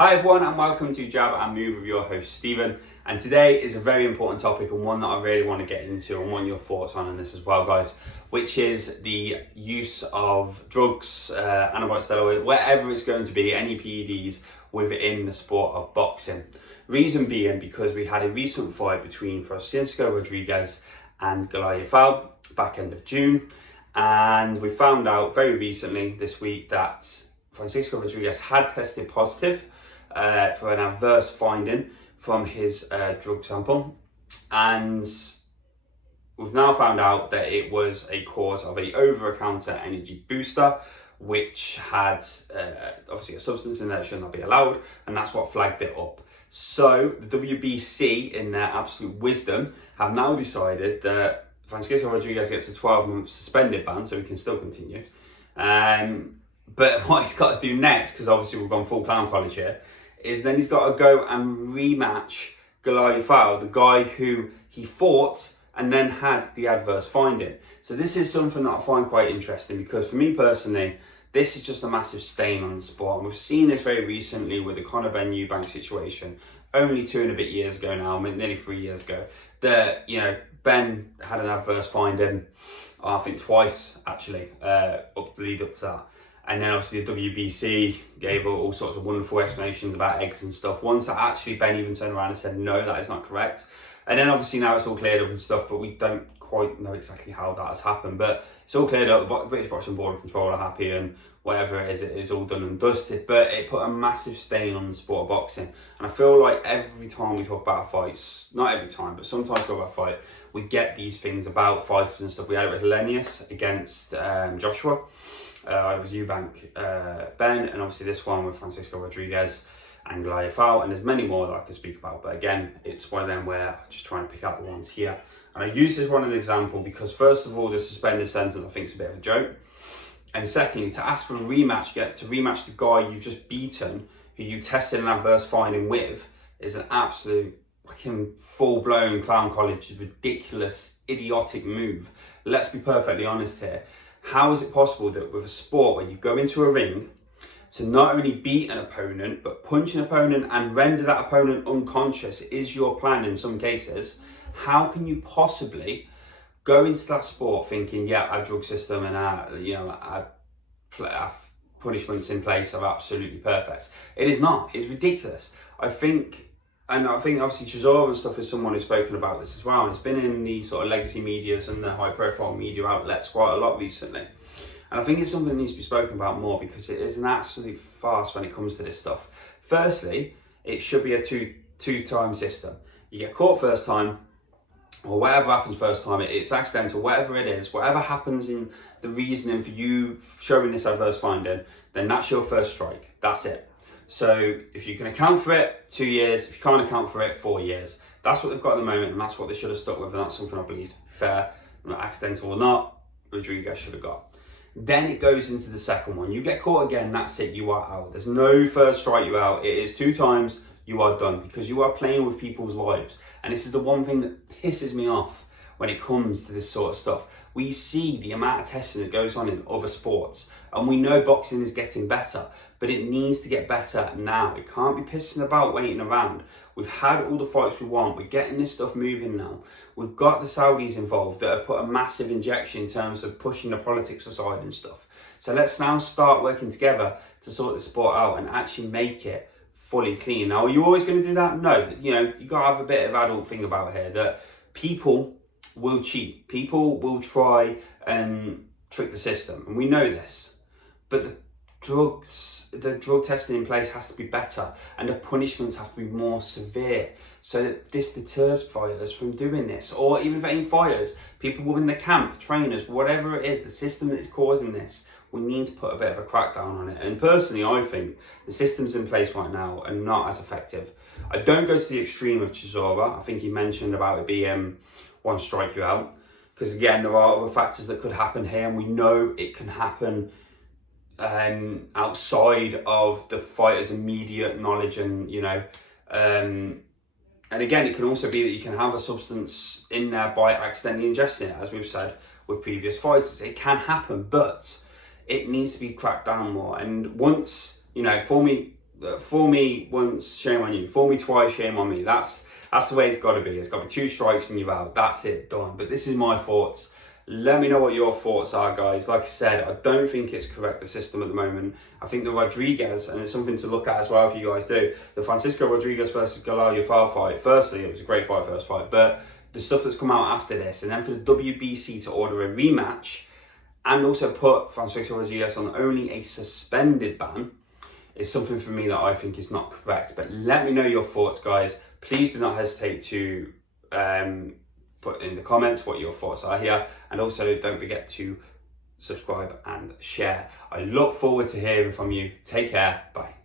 Hi everyone and welcome to Jab and Move with your host Stephen, and today is a very important topic and one that I really want to get into and want your thoughts on this as well, guys, which is the use of drugs, anabolic steroids, whatever it's going to be, any PEDs within the sport of boxing. Reason being because we had a recent fight between Francisco Rodriguez and Yafai back end of June, and we found out very recently this week that Francisco Rodriguez had tested positive for an adverse finding from his drug sample, and we've now found out that it was a cause of a over-the-counter energy booster, which had obviously a substance in there that should not be allowed, and that's what flagged it up. So the WBC, in their absolute wisdom, have now decided that Francisco Rodriguez gets a 12-month suspended ban, so he can still continue. But what he's got to do next, because obviously we've gone full clown college here, is then he's got to go and rematch Yafai, the guy who he fought and then had the adverse finding. So this is something that I find quite interesting, because for me personally, this is just a massive stain on the sport. And we've seen this very recently with the Conor Ben Eubank situation, only 2 and a bit years ago now, nearly 3 years ago, that, Ben had an adverse finding, I think twice actually, lead up to that. And then obviously the WBC gave all sorts of wonderful explanations about eggs and stuff. Once that actually Ben even turned around and said, no, that is not correct. And then obviously now it's all cleared up and stuff, but we don't quite know exactly how that has happened. But it's all cleared up, the British Boxing Board of Control are happy, and whatever it is all done and dusted. But it put a massive stain on the sport of boxing. And I feel like every time we talk about fights, not every time, but sometimes we talk about a fight, we get these things about fighters and stuff. We had it with Hellenius against Joshua. It was Eubank, Ben, and obviously this one with Francisco Rodriguez and Yafai, and there's many more that I could speak about, but again, it's one of them where I'm just trying to pick out the ones here. And I use this one as an example because first of all, the suspended sentence I think is a bit of a joke, and secondly, to ask for a rematch, to rematch the guy you've just beaten, who you tested an adverse finding with, is an absolute fucking full-blown clown college, ridiculous, idiotic move. Let's be perfectly honest here. How is it possible that with a sport where you go into a ring to not only beat an opponent, but punch an opponent and render that opponent unconscious is your plan in some cases? How can you possibly go into that sport thinking, yeah, our drug system and our punishments in place are absolutely perfect? It is not. It's ridiculous. I think obviously Chisora and stuff is someone who's spoken about this as well, and it's been in the sort of legacy medias and the high profile media outlets quite a lot recently. And I think it's something that needs to be spoken about more, because it is an absolute farce when it comes to this stuff. Firstly, it should be a two-time system. You get caught first time, or whatever happens first time, it's accidental, whatever it is, whatever happens in the reasoning for you showing this adverse finding, then that's your first strike. That's it. So if you can account for it, 2 years. If you can't account for it, 4 years. That's what they've got at the moment, and that's what they should have stuck with, and that's something I believe, fair, not accidental or not, Rodriguez should have got. Then it goes into the second one. You get caught again, that's it, you are out. There's no first strike, you out. It is 2 times, you are done, because you are playing with people's lives. And this is the one thing that pisses me off when it comes to this sort of stuff. We see the amount of testing that goes on in other sports, and we know boxing is getting better, but it needs to get better now. It can't be pissing about, waiting around. We've had all the fights we want. We're getting this stuff moving now. We've got the Saudis involved that have put a massive injection in terms of pushing the politics aside and stuff. So let's now start working together to sort the sport out and actually make it fully clean. Now, are you always going to do that? No. You got to have a bit of adult thing about here that people will cheat. People will try and trick the system, and we know this. But the drug testing in place has to be better, and the punishments have to be more severe, so that this deters fighters from doing this. Or even if it ain't fighters, people within the camp, trainers, whatever it is, the system that is causing this, we need to put a bit of a crackdown on it. And personally, I think the systems in place right now are not as effective. I don't go to the extreme of Chisora. I think he mentioned about it being one strike you out, because again, there are other factors that could happen here, and we know it can happen outside of the fighter's immediate knowledge, and and again, it can also be that you can have a substance in there by accidentally ingesting it, as we've said with previous fighters. It can happen, but it needs to be cracked down more. And once, for me, fool me once, shame on you. Fool me twice, shame on me. That's the way it's got to be. It's got to be 2 strikes and you're out. That's it, done. But this is my thoughts. Let me know what your thoughts are, guys. Like I said, I don't think it's correct, the system at the moment. I think the Rodriguez, and it's something to look at as well if you guys do, the Francisco Rodriguez versus Yafai fight. Firstly, it was a great fight, first fight, but the stuff that's come out after this, and then for the WBC to order a rematch and also put Francisco Rodriguez on only a suspended ban is something for me that I think is not correct. But let me know your thoughts, guys. Please do not hesitate to put in the comments what your thoughts are here, and also don't forget to subscribe and share. I look forward to hearing from you. Take care. Bye.